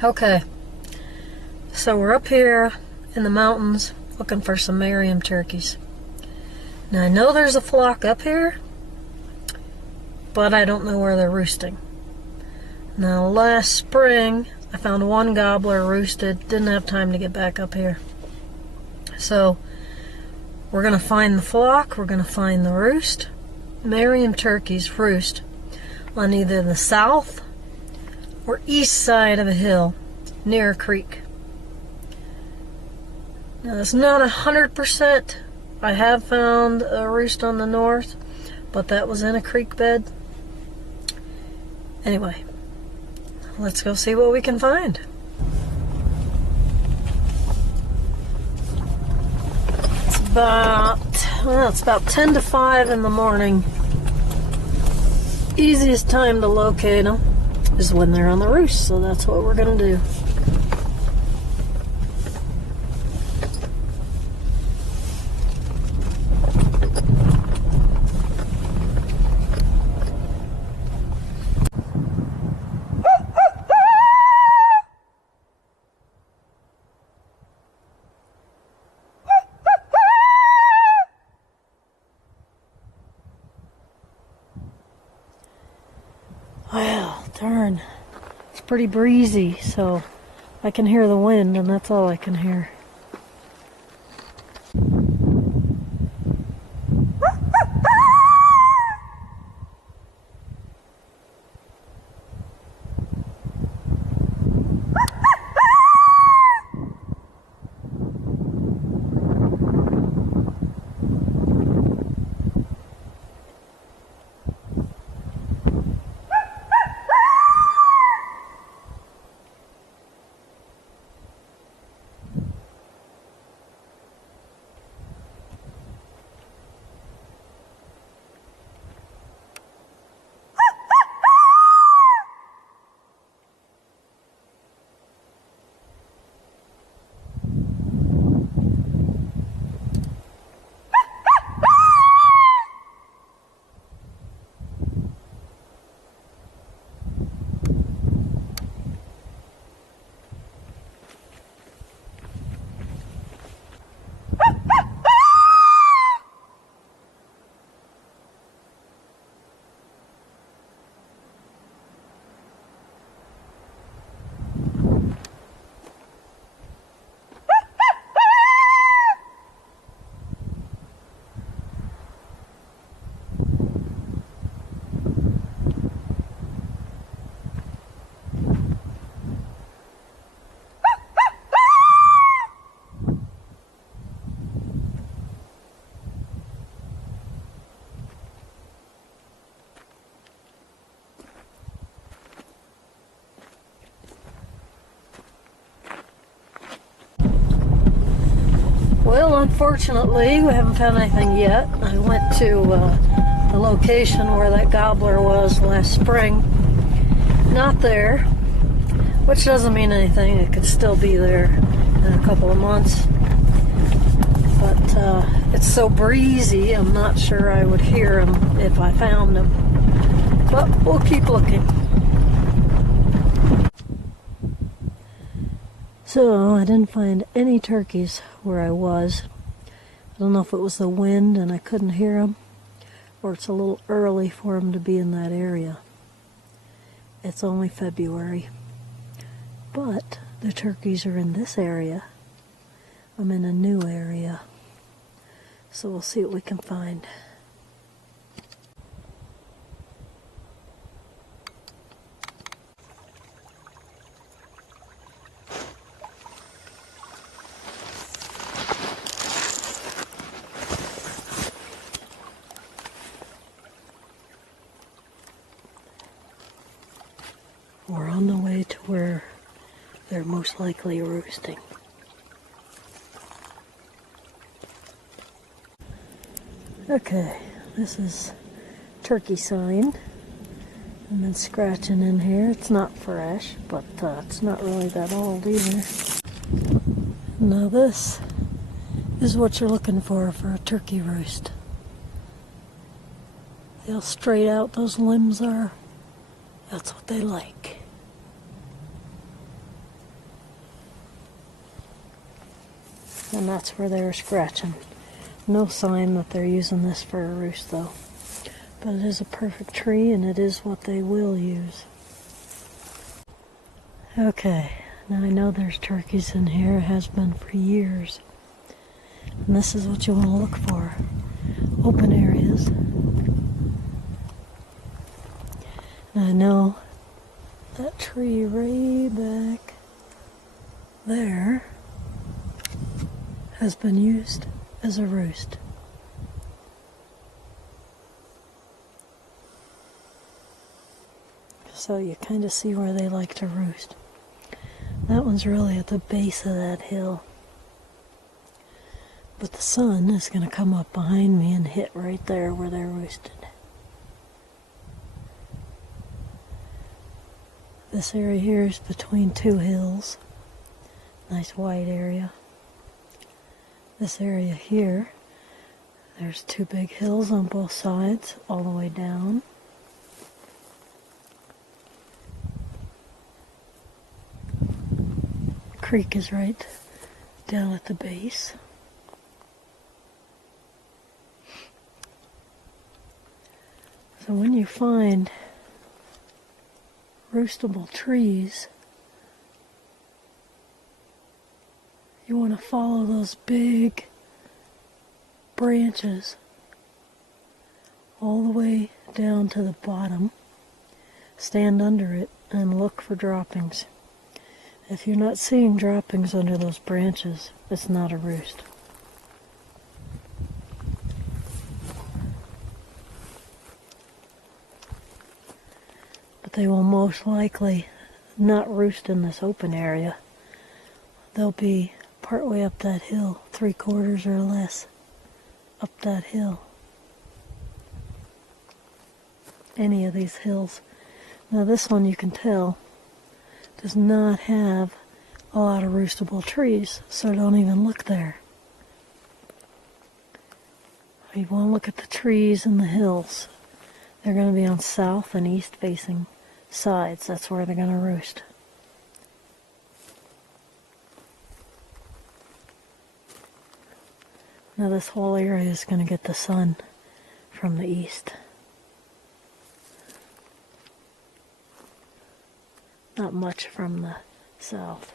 Okay, so we're up here in the mountains looking for some Merriam turkeys. Now I know there's a flock up here, but I don't know where they're roosting. Now last spring I found one gobbler roosted, didn't have time to get back up here. So we're going to find the flock, we're going to find the roost. Merriam turkeys roost on either the south or east side of a hill near a creek. Now it's not 100%. I have found a roost on the north, but that was in a creek bed. Anyway, let's go see what we can find. It's about 10 to 5 in the morning. Easiest time to locate them is when they're on the roost, so that's what we're going to do. Well, darn. It's pretty breezy, so I can hear the wind, and that's all I can hear. Well, unfortunately, we haven't found anything yet. I went to the location where that gobbler was last spring. Not there, which doesn't mean anything. It could still be there in a couple of months. But it's so breezy, I'm not sure I would hear him if I found him. But we'll keep looking. So I didn't find any turkeys where I was. I don't know if it was the wind and I couldn't hear them, or it's a little early for them to be in that area. It's only February, but the turkeys are in this area. I'm in a new area, so we'll see what we can find. We're on the way to where they're most likely roosting. Okay, this is turkey sign. I've been scratching in here. It's not fresh, but it's not really that old either. Now this is what you're looking for a turkey roost. See how straight out those limbs are? That's what they like. and that's where they were scratching. No sign that they're using this for a roost though. But it is a perfect tree, and it is what they will use. Okay, now I know there's turkeys in here. It has been for years. And this is what you want to look for. Open areas. And I know that tree way back there has been used as a roost. So you kind of see where they like to roost. That one's really at the base of that hill. But the sun is going to come up behind me and hit right there where they're roosted. This area here is between two hills. Nice wide area. This area here, there's two big hills on both sides, all the way down. Creek is right down at the base. So when you find roostable trees, you want to follow those big branches all the way down to the bottom. Stand under it and look for droppings. If you're not seeing droppings under those branches, it's not a roost. But they will most likely not roost in this open area. They'll be partway up that hill, 3/4 or less up that hill. Any of these hills. Now this one you can tell does not have a lot of roostable trees, so don't even look there. You want to look at the trees and the hills. They're going to be on south and east facing sides. That's where they're going to roost. Now this whole area is going to get the sun from the east. Not much from the south.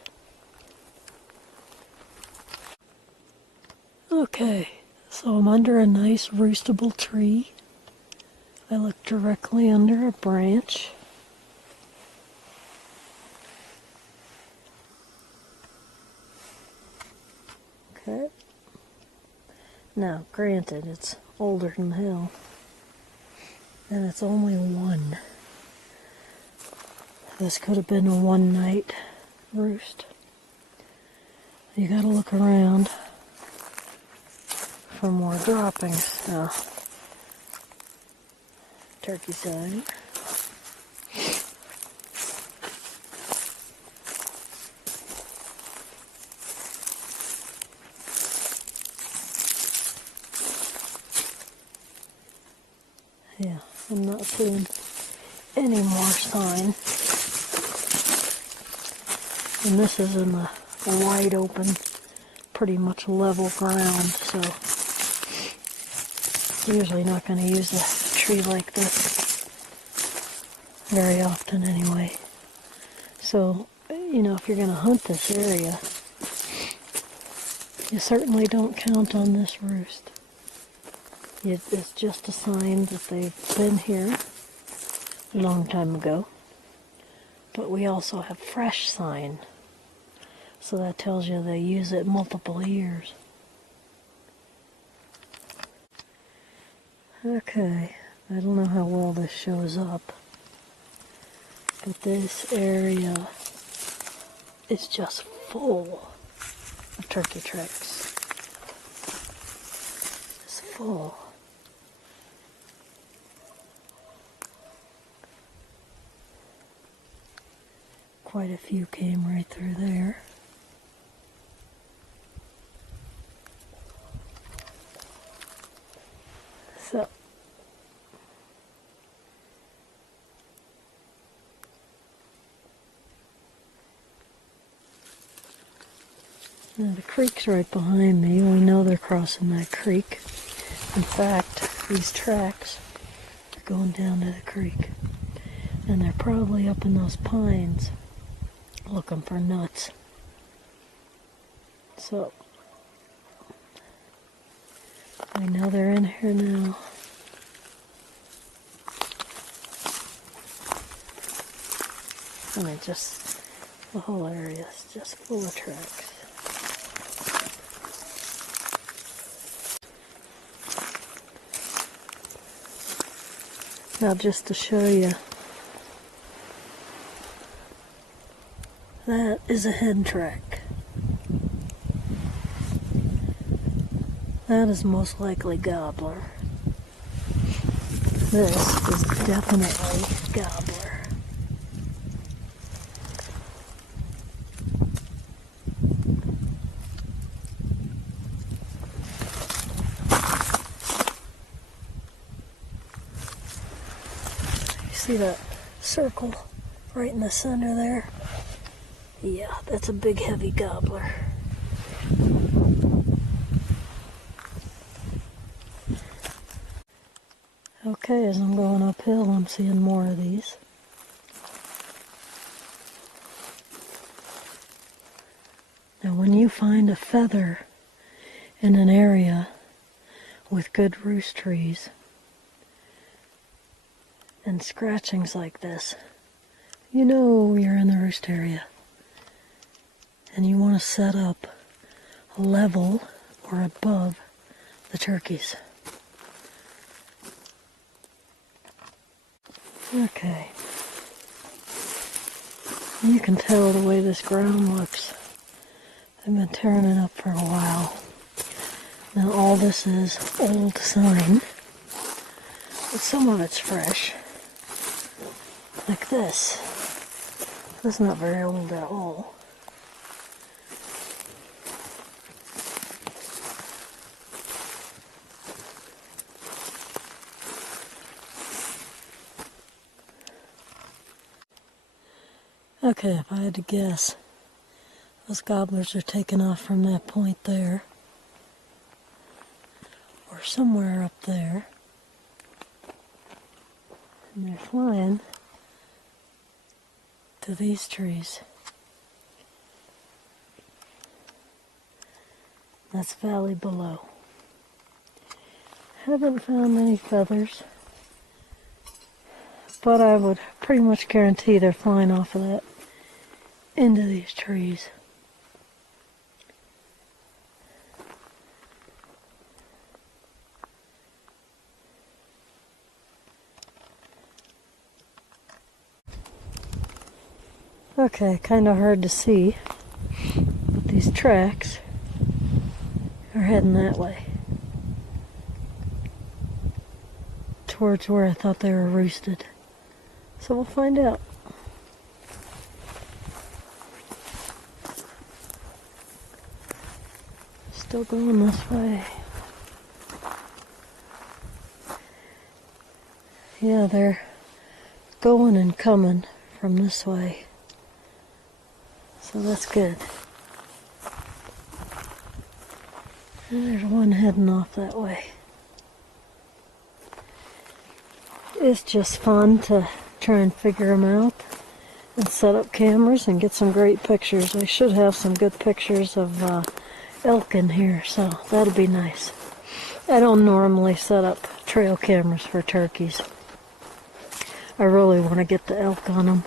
Okay, so I'm under a nice roostable tree. I look directly under a branch. Okay. Now, granted, it's older than hell, and it's only one. This could have been a one-night roost. You gotta look around for more droppings. Now, turkey sign. Yeah, I'm not seeing any more sign. And this is in the wide open, pretty much level ground, so usually not going to use a tree like this very often anyway. So, you know, if you're going to hunt this area, you certainly don't count on this roost. It's just a sign that they've been here a long time ago. But we also have fresh sign. So that tells you they use it multiple years. Okay, I don't know how well this shows up, but this area is just full of turkey tracks. It's full. Quite a few came right through there. So, Now the creek's right behind me. We know they're crossing that creek. In fact, these tracks are going down to the creek. And they're probably up in those pines looking for nuts. So, I know they're in here now. And the whole area is just full of tracks. Now just to show you, that is a head track. That is most likely gobbler. This is definitely gobbler. See that circle right in the center there? Yeah, that's a big heavy gobbler. Okay, as I'm going uphill, I'm seeing more of these. Now when you find a feather in an area with good roost trees and scratchings like this, you know you're in the roost area. And you want to set up level or above the turkeys. Okay. You can tell the way this ground looks. I've been tearing it up for a while. Now all this is old sign, but some of it's fresh. Like this. This is not very old at all. Okay, if I had to guess, those gobblers are taking off from that point there, or somewhere up there, and they're flying to these trees. That's valley below. Haven't found any feathers, but I would pretty much guarantee they're flying off of that into these trees. Okay, kind of hard to see, but these tracks are heading that way, towards where I thought they were roosted. So we'll find out. Still going this way. Yeah, they're going and coming from this way. So that's good. And there's one heading off that way. It's just fun to try and figure them out and set up cameras and get some great pictures. I should have some good pictures of elk in here, so that'll be nice. I don't normally set up trail cameras for turkeys. I really want to get the elk on them.